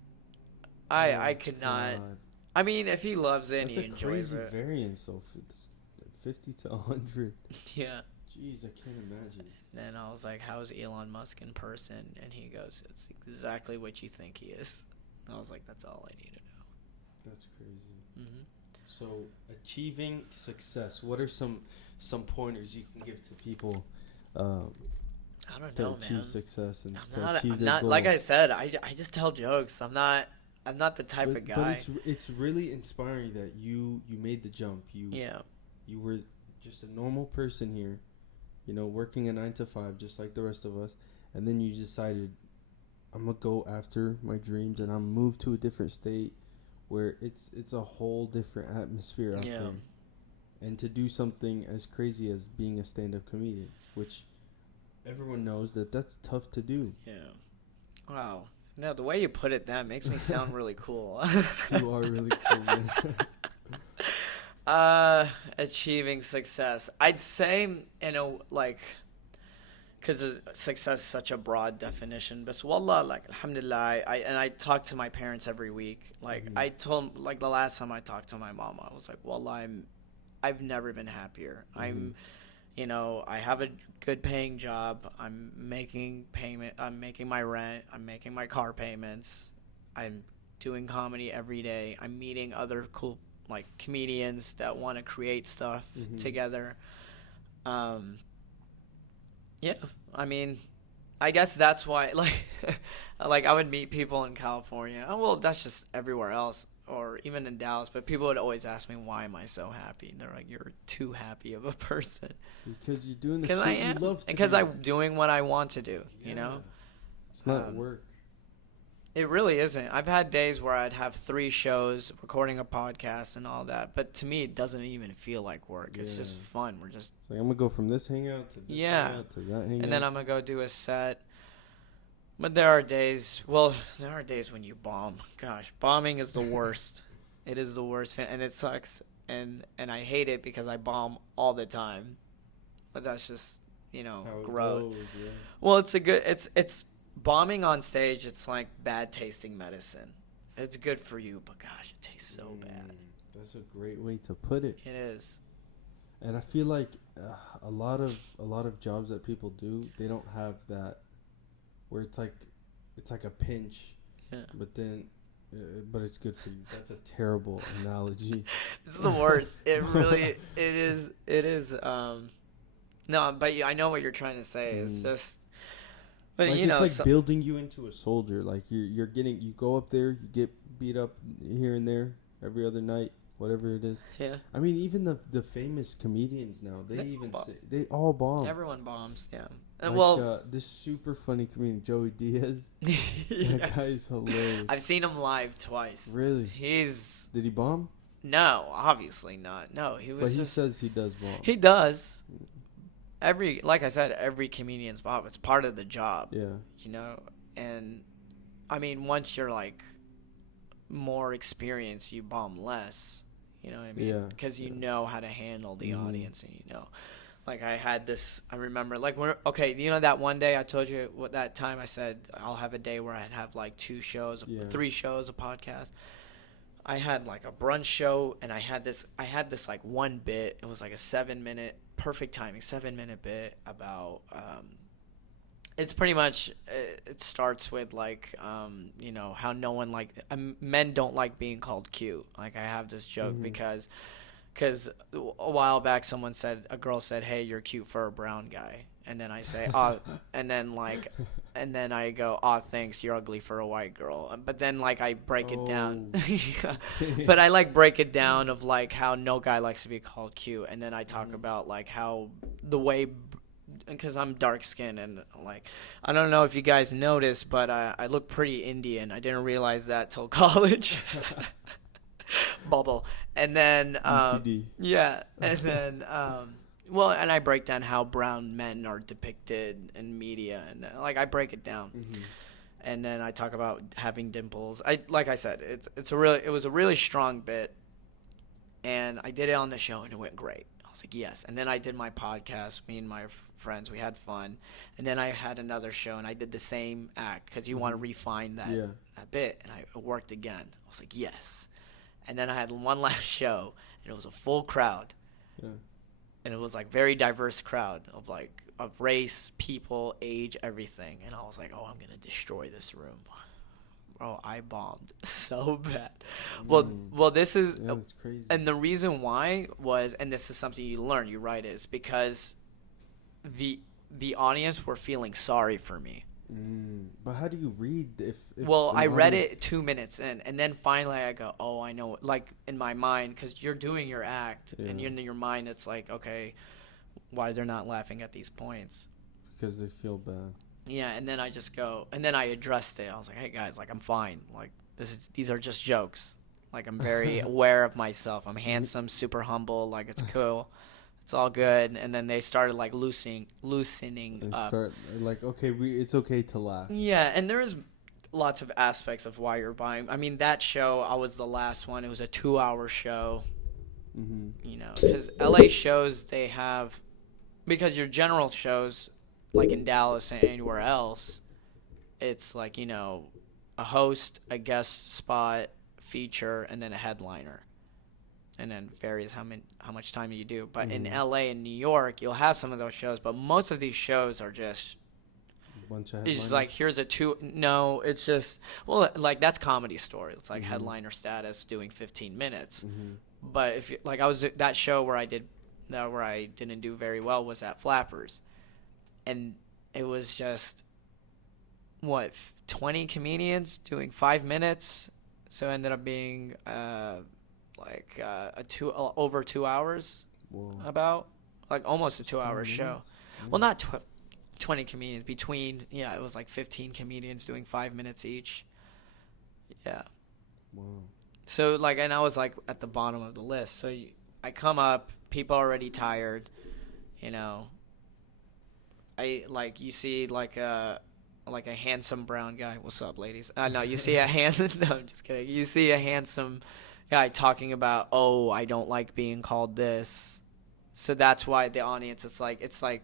Oh I my could not. God. I mean, if he loves it and That's he a enjoys crazy it. variance. So it's 50 to 100. Yeah. Jeez, I can't imagine. And I was like, how's Elon Musk in person? And he goes, it's exactly what you think he is. And I was like, that's all I need to know. That's crazy. Mm-hmm. So, achieving success. What are some pointers you can give to people I don't to know, achieve man. success and I'm to not, achieve I'm their not goals? like I said, I just tell jokes. I'm not the type of guy. But it's really inspiring that you made the jump. Yeah. You were just a normal person here, working a 9 to 5 just like the rest of us, and then you decided, I'm gonna go after my dreams and I'm move to a different state where it's a whole different atmosphere out there. And to do something as crazy as being a stand-up comedian, which everyone knows that's tough to do. Yeah. Wow. No, the way you put it, that makes me sound really cool. You are really cool, man. Achieving success. I'd say, because success is such a broad definition. But wallah, like, alhamdulillah, I talk to my parents every week. Like, I told, like, the last time I talked to my mom, I was like, wallah, I've never been happier. I have a good paying job. I'm making my rent. I'm making my car payments. I'm doing comedy every day. I'm meeting other cool, like, comedians that want to create stuff together. Yeah, I mean, I guess that's why, like I would meet people in California. Oh, well, that's just everywhere else, or even in Dallas. But people would always ask me, why am I so happy? And they're like, you're too happy of a person. Because you're doing the shit I am. You love to do. Because I'm doing what I want to do, It's not work. It really isn't. I've had days where I'd have 3 shows, recording a podcast and all that. But to me, it doesn't even feel like work. It's just fun. We're just... It's like, I'm going to go from this hangout to this hangout to that hangout. And then I'm going to go do a set. But there are days when you bomb. Gosh, bombing is the worst. It is the worst. And it sucks. And I hate it because I bomb all the time. But that's just, growth. Goes, yeah. Well, it's bombing on stage. It's like bad tasting medicine. It's good for you, but gosh, it tastes so bad. That's a great way to put it. It is. And I feel like a lot of jobs that people do, they don't have that, where it's like a pinch. Yeah. But then, but it's good for you. That's a terrible analogy. It's the worst. It really, it is. No, but I know what you're trying to say. It's just, but like, it's like building you into a soldier. Like you go up there, you get beat up here and there every other night, whatever it is. Yeah. I mean, even the famous comedians now, they all bomb. Everyone bombs. Yeah. Like, this super funny comedian, Joey Diaz. Yeah. That guy is hilarious. I've seen him live twice. Really? Did he bomb? No, obviously not. No, he was. But he says he does bomb. He does. Like I said, every comedian's bomb. It's part of the job. Yeah. And I mean, once you're like more experienced, you bomb less. You know what I mean? Yeah. Because you know how to handle the audience, and Like, I had this, I remember, like, that one day I told you, that time I said I'll have a day where I'd have, like, 3 shows, a podcast. I had, like, a brunch show, and I had this, like, one bit. It was, like, a 7-minute, perfect timing, 7-minute bit about, it's pretty much, it starts with, like, how no one, men don't like being called cute. Like, I have this joke because a while back a girl said, hey, you're cute for a brown guy. And then I say, and then I go, thanks, you're ugly for a white girl. But then, I break it down. But I, break it down of, how no guy likes to be called cute. And then I talk about, how the way, because I'm dark-skinned, and, I don't know if you guys noticed, but I look pretty Indian. I didn't realize that till college. Bubble. And then yeah, and then and I break down how brown men are depicted in media, and I break it down. And then I talk about having dimples. Like I said, it was a really strong bit, and I did it on the show, and it went great. I was like, yes. And then I did my podcast, me and my friends, we had fun, and then I had another show, and I did the same act because you want to refine that bit, and it worked again. I was like, yes. And then I had one last show, and it was a full crowd. Yeah. And it was like very diverse crowd of like of race, people, age, everything. And I was like, oh, I'm gonna destroy this room. Bro, I bombed so bad. Well, this is, Yeah, that's crazy. and the reason why was, and this is something you learn, you write, is because the audience were feeling sorry for me. But how do you read if Well, an I read audience- it 2 minutes in, and then finally I go, oh, I know. Like in my mind, because you're doing your act, and Yeah. in your mind, it's like, okay, why they're not laughing at these points? because they feel bad. Yeah, and then I just go, and then I addressed it. I was like, hey guys, like I'm fine. Like these are just jokes. Like I'm very aware of myself. I'm handsome, super humble. Like it's cool. It's all good. And then they started like loosening And up. start like, okay, it's okay to laugh. Yeah, and there's lots of aspects of why you're buying. I mean, that show, I was the last one. It was a 2-hour show. You know, because LA shows, they have, because your general shows, like in Dallas and anywhere else, it's like, you know, a host, a guest spot, feature, and then a headliner. And then varies how much time you do. But in LA and New York, you'll have some of those shows, but most of these shows are just, Bunch of it's just headliners. like, here's a two. No, it's just, well, like that's Comedy Store. It's like headliner status doing 15 minutes. But if you, like I was that show where I didn't do very well was at Flappers, and it was just 20 comedians doing 5 minutes, so it ended up being over 2 hours, Whoa. about like almost a Just 2-hour 5 show. minutes? Well, not 20 comedians between. Yeah, it was like 15 comedians doing 5 minutes each. Yeah. Wow. So like, and I was like at the bottom of the list. So I come up, people already tired, you know. I like, you see like a handsome brown guy. What's up, ladies? No, you see a handsome. No, I'm just kidding. You see a handsome guy talking about, oh, I don't like being called this. So that's why the audience, it's like,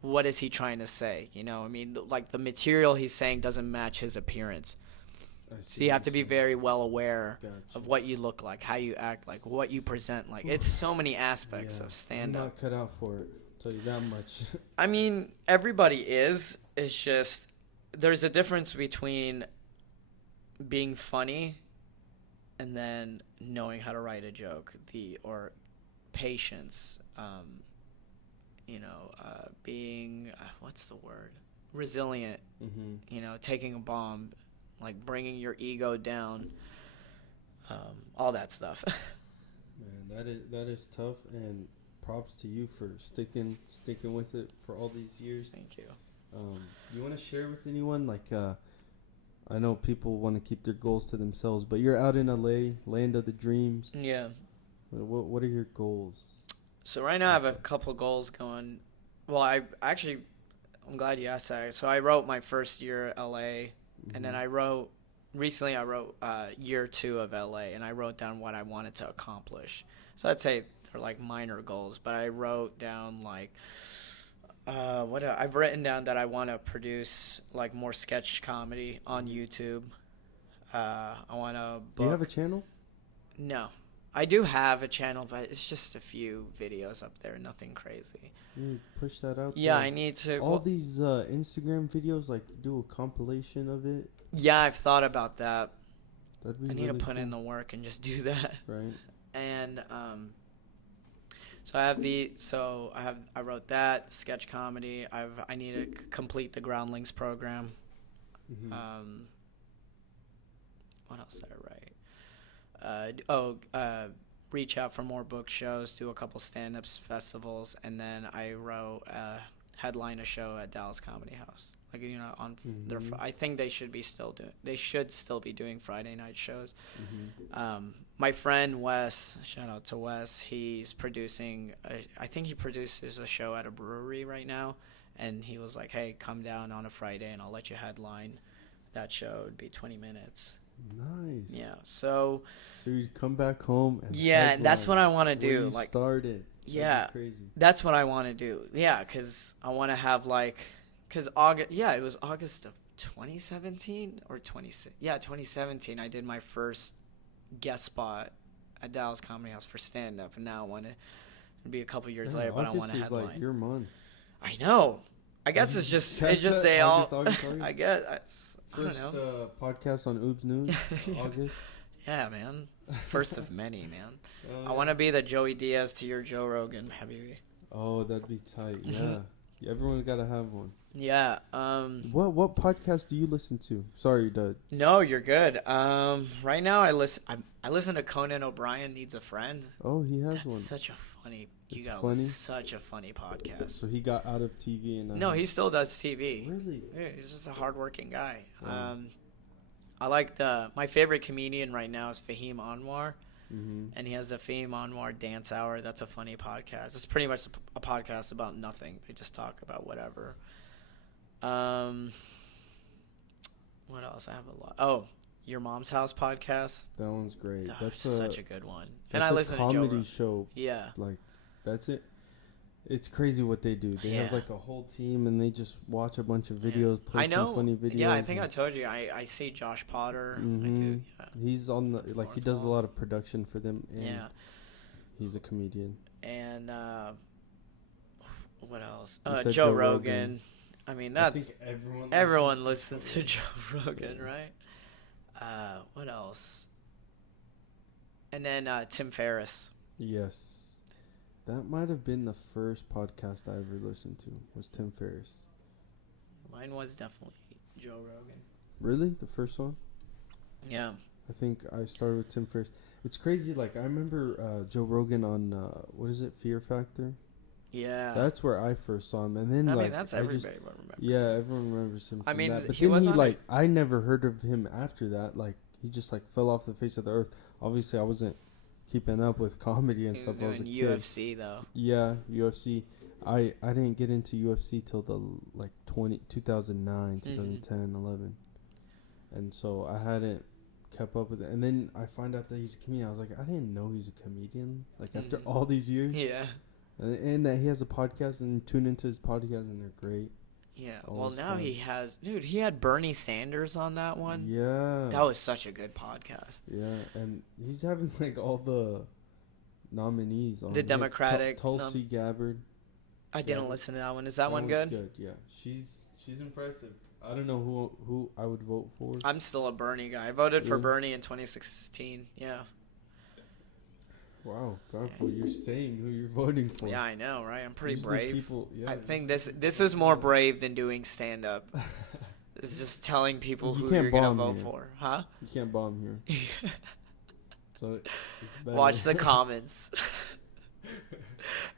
what is he trying to say? You know, I mean, like the material he's saying doesn't match his appearance. So you have to be very well aware of what you look like, how you act like, what you present like. It's so many aspects of I'm stand-up. not cut out for it. I'll tell you that much. I mean, everybody is. It's just there's a difference between being funny and then knowing how to write a joke, or patience. Being what's the word? Resilient. You know, taking a bomb, like bringing your ego down, all that stuff. Man, that is tough, and props to you for sticking with it for all these years. Thank you. You want to share with anyone? Like, I know people want to keep their goals to themselves, but you're out in LA, land of the dreams. Yeah. What are your goals? So right now I have a couple goals going. Well, I'm glad you asked that. So I wrote my first year at LA, and then I wrote year 2 of LA, and I wrote down what I wanted to accomplish. So I'd say they're like minor goals, but I wrote down like I've written down that I want to produce like more sketch comedy on YouTube. I want to. Do you have a channel? No. I do have a channel, but it's just a few videos up there, nothing crazy. Yeah, push that out. Yeah, there. I need to. All these Instagram videos, like do a compilation of it. Yeah, I've thought about that. That'd be I need really to put cool. in the work and just do that. Right. And so I wrote that sketch comedy. I need to complete the Groundlings program. What else did I write? Reach out for more book shows, do a couple stand-ups festivals, and then I wrote headline a show at Dallas Comedy House. Like, you know, on their I think they should still be doing Friday night shows. My friend Wes, shout out to Wes, he's producing I think he produces a show at a brewery right now, and he was like, hey, come down on a Friday and I'll let you headline that show. It'd be 20 minutes. Nice. Yeah, so you come back home and and that's what I want to do. You like, started. Yeah, crazy. That's what I want to do. Yeah, because I want to have because August. Yeah, it was August of 2017 or 2017. I did my first guest spot at Dallas Comedy House for stand up, and now I want to. It'll be a couple years Man, later, but I August want to is headline. like your month. I know. I guess it's just they all. August, I guess I don't First know. podcast on Oobs News, August. Yeah, man. First of many, man. I want to be the Joey Diaz to your Joe Rogan, habibi. Oh, that'd be tight. Yeah, everyone's gotta have one. Yeah. What podcast do you listen to? Sorry, Dud. No, you're good. Right now I listen to Conan O'Brien Needs a Friend. Oh, he has That's one. such a funny. It's funny? Such a funny podcast. So he got out of TV and No, he still does TV. Really? Yeah, he's just a hardworking guy. Wow. I like my favorite comedian right now is Fahim Anwar, Mm-hmm. and he has the Fahim Anwar Dance Hour. That's a funny podcast. It's pretty much a podcast about nothing. They just talk about whatever. What else? I have a lot. Oh, Your Mom's House podcast. That one's great. Oh, That's such a good one. That's And I listen a to Joe comedy Rogan. show. Yeah. Like, that's it. It's crazy what they do. They have Yeah. like a whole team and they just watch a bunch of videos, play I know. some funny videos. Yeah, I think I told you. I see Josh Potter. I do. Yeah. He's on the he does a lot of production for them. And Yeah. he's a comedian. And what else? You said Joe Joe Rogan. Rogan. I mean, I that's think everyone listens to Joe Rogan, right? What else? And then Tim Ferriss. Yes. That might have been the first podcast I ever listened to, was Tim Ferriss. Mine was definitely Joe Rogan. Really? The first one? Yeah. I think I started with Tim Ferriss. It's crazy, like, I remember Joe Rogan on, what is it, Fear Factor? Yeah. That's where I first saw him. And then, I like, mean, that's everybody remembers. yeah, everyone remembers him from I mean, that. But he then was he, on like, I never heard of him after that. Like, he just, like, fell off the face of the earth. Obviously, I wasn't keeping up with comedy and He stuff. was I was a doing kid. UFC, though. Yeah, UFC. I didn't get into UFC till the, like, 2009, 2010, 11. And so I hadn't kept up with it. And then I find out that he's a comedian. I was like, I didn't know he's a comedian. Like, after all these years. Yeah. And that he has a podcast, and tune into his podcast, and they're great. Yeah. Always Well, now fun. he has... Dude, he had Bernie Sanders on that one. Yeah. That was such a good podcast. Yeah, and he's having, like, all the nominees on The Democratic Tulsi Gabbard. I didn't Yeah. listen to that one. Is that one one's good? Yeah, she's impressive. I don't know who I would vote for. I'm still a Bernie guy. I voted for Yeah. Bernie in 2016. Yeah. Wow, powerful! You're saying who you're voting for. Yeah, I know, right? I'm pretty Usually brave. People, yeah, I think this is more brave than doing stand up. It's just telling people You who can't you're gonna bomb vote here. for, huh? You can't bomb here, so it's better. Watch the comments.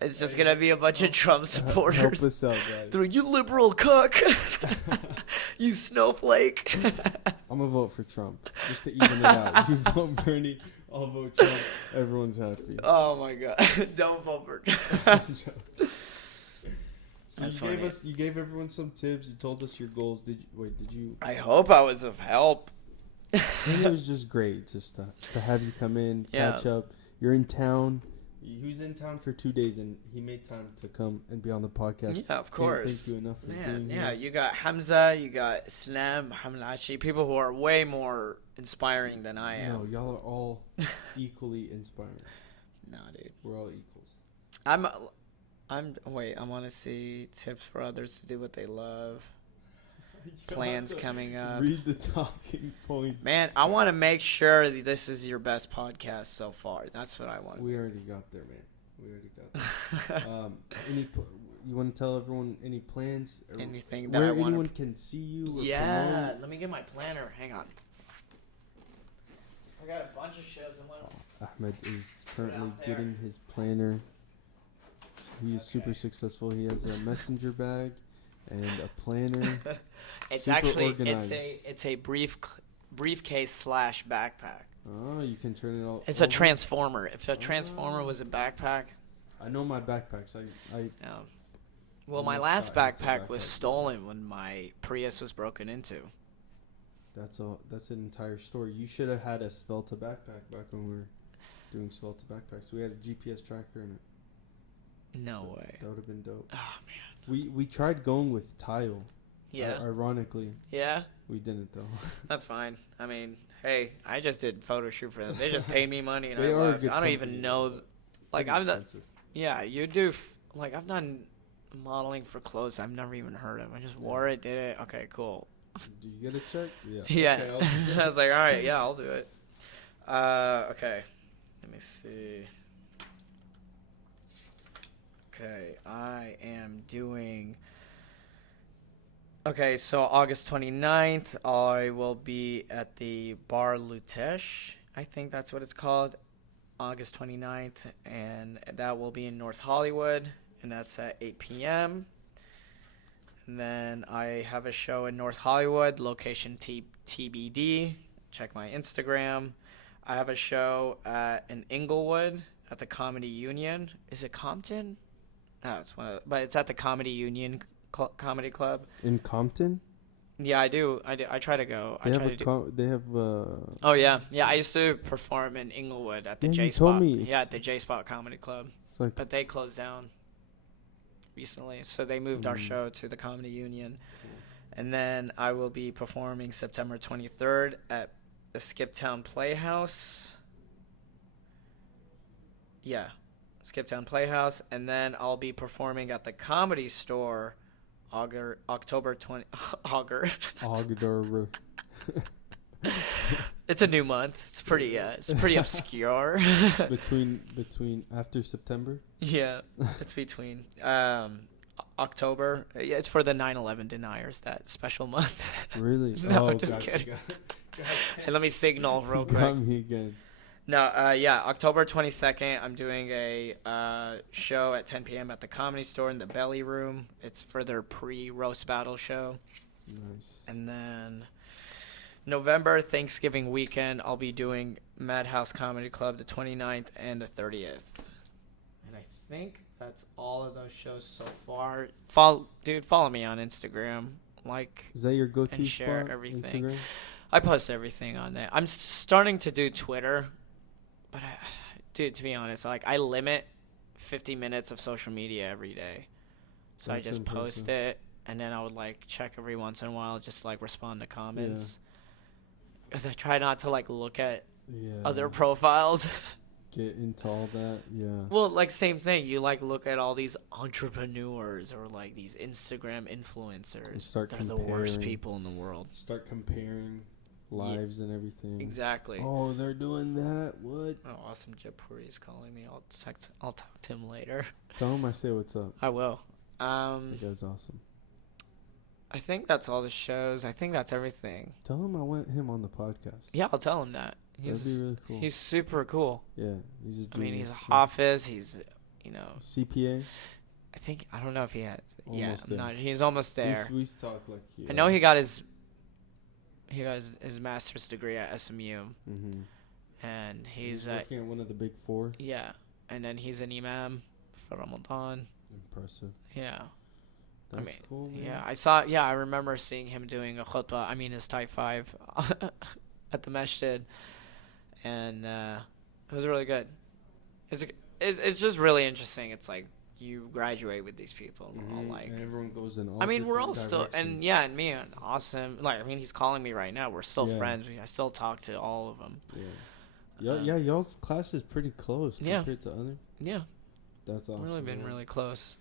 It's just gonna be a bunch of Trump Help supporters. us out, guys. They're like, you liberal cook, you snowflake. I'm gonna vote for Trump just to even it out. You vote Bernie, I'll vote Trump. Everyone's happy. Oh my god! Don't vote for So That's you gave everyone some tips. You told us your goals. Did you? I hope I was of help. I think it was just great just to have you come in, Yeah. catch up. You're in town. He was in town for 2 days, and he made time to come and be on the podcast. Yeah, of Can't course. thank you enough for Man, being yeah, here. you got Hamza, you got Islam, Hamlashi, people who are way more inspiring than I am. No, y'all are all equally inspiring. Nah, dude. We're all equals. Wait, I want to see tips for others to do what they love. Plans coming up. Read the talking point. Man, I want to make sure that this is your best podcast so far. That's what I want. We already got there, man. We already got there. You want to tell everyone any plans? Or Anything that where I want anyone can see you? Or Yeah, promote? let me get my planner. Hang on. I got a bunch of shows. I'm gonna... Ahmed is currently out there. getting his planner. He is super successful. He has a messenger bag and a planner. It's Super actually organized. it's a briefcase / backpack. Oh, you can turn it all. It's a over? transformer. If a transformer was a backpack, I know my backpacks. I well, my Almost last got into backpack was backpack stolen when my Prius was broken into. that's an entire story. You should have had a Svelta backpack back when we were doing Svelta backpacks. We had a GPS tracker in it. No way. That would have been dope. Oh man. We tried going with tile. Yeah. Ironically, Yeah. we didn't though. That's fine. I mean, hey, I just did photo shoot for them. They just paid me money and They I are a left. good I don't even company, know. but Like, pretty I've done. expensive. Yeah, you do. Like, I've done modeling for clothes I've never even heard of. I just wore it, did it. Okay, cool. Do you get a check? Yeah. Yeah. Okay, I'll do I was like, all right, yeah, I'll do it. Okay. Let me see. Okay, I am doing. Okay, so August 29th, I will be at the Bar Lutesh. I think that's what it's called. August 29th, and that will be in North Hollywood, and that's at 8 p.m. And then I have a show in North Hollywood, location TBD. Check my Instagram. I have a show in Inglewood at the Comedy Union. Is it Compton? No, it's but it's at the Comedy Union Comedy Club. In Compton? Yeah, I do. I try to go. They have Oh yeah, yeah. I used to perform in Inglewood at the Yeah, J you Spot. told me. Yeah, at the J Spot Comedy Club. It's like But they closed down recently, so they moved our show to the Comedy Union. And then I will be performing September 23rd at the Skiptown Playhouse. Yeah, Skiptown Playhouse, and then I'll be performing at the Comedy Store, October 20. Ogder. It's a new month. It's pretty obscure. between after September. Yeah, it's between October. Yeah, it's for the 9/11 deniers, that special month. Really? No, oh, just gotcha, kidding. Hey, let me signal real quick. Got me again. No, yeah, October 22nd, I'm doing a show at 10 p.m. at the Comedy Store in the Belly Room. It's for their pre-roast battle show. Nice. And then November, Thanksgiving weekend, I'll be doing Madhouse Comedy Club the 29th and the 30th. And I think that's all of those shows so far. Follow me on Instagram. Is that your go-to and share spot? everything. Instagram? I post everything on there. I'm starting to do Twitter, but to be honest, like I limit 50 minutes of social media every day. So That's I just impressive. post it, and then I would like check every once in a while, just like respond to comments. Because I try not to like look at other profiles. Get into all that, yeah. Well, like same thing. You like look at all these entrepreneurs or like these Instagram influencers. They're the worst people in the world. Start comparing lives and everything. Exactly. Oh, they're doing that. What? Oh, awesome. Japuri is calling me. I'll talk to him later. Tell him I say what's up. I will. That guy's awesome. I think that's all the shows. I think that's everything. Tell him I want him on the podcast. Yeah, I'll tell him that. That'd be really cool. He's super cool. Yeah, he's a genius. I mean, he's a Hafiz. He's, CPA? I don't know if he has. Almost there. He's almost there. We've talked like. I know he got his master's degree at SMU. Mm-hmm. And he's working at one of the big four. Yeah, and then he's an imam for Ramadan. Impressive. Yeah. That's cool, man. Yeah, I remember seeing him doing a khutbah, his type 5 at the masjid. And it was really good. It's just really interesting. It's like you graduate with these people. And all like, and everyone goes in all we're all directions. still, and me and awesome. Like, he's calling me right now. We're still friends. I still talk to all of them. Yeah. Y'all's class is pretty close compared to others. Yeah. That's awesome. Really been really close.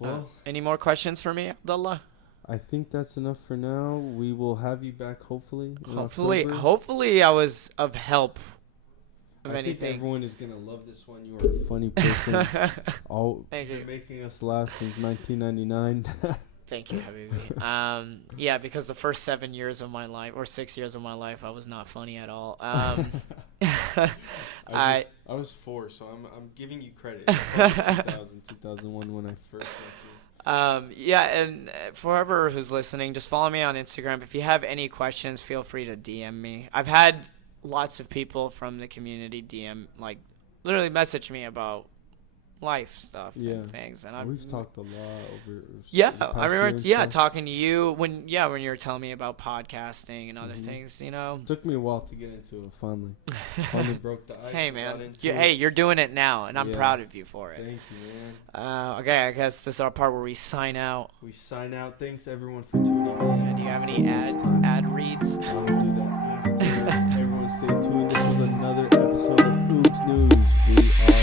Well, any more questions for me, Abdullah? I think that's enough for now. We will have you back hopefully. Hopefully, I was of help. I think everyone is gonna love this one. You are a funny person. Thank you. You're making us laugh since 1999. Thank you, Habibi. Yeah, because the first 7 years of my life, or 6 years of my life, I was not funny at all. I was 4, so I'm giving you credit. 2001 when I first met you. Yeah, and for whoever who's listening, just follow me on Instagram. If you have any questions, feel free to DM me. I've had lots of people from the community DM, like, literally message me about life stuff Yeah. and things. And We've talked a lot over. Yeah, the past I year remember. and Yeah, stuff. talking to you when you were telling me about podcasting and other Mhm. things. You know. Took me a while to get into it. Finally broke the ice. Hey got man, into it. hey, you're doing it now, and I'm Yeah. proud of you for it. Thank you, man. Okay, I guess this is our part where we sign out. We sign out. Thanks everyone for tuning in. Do you have any Until next time. ad reads? I'm gonna do that after. Everyone stay tuned. This was another episode of Oobs News. We are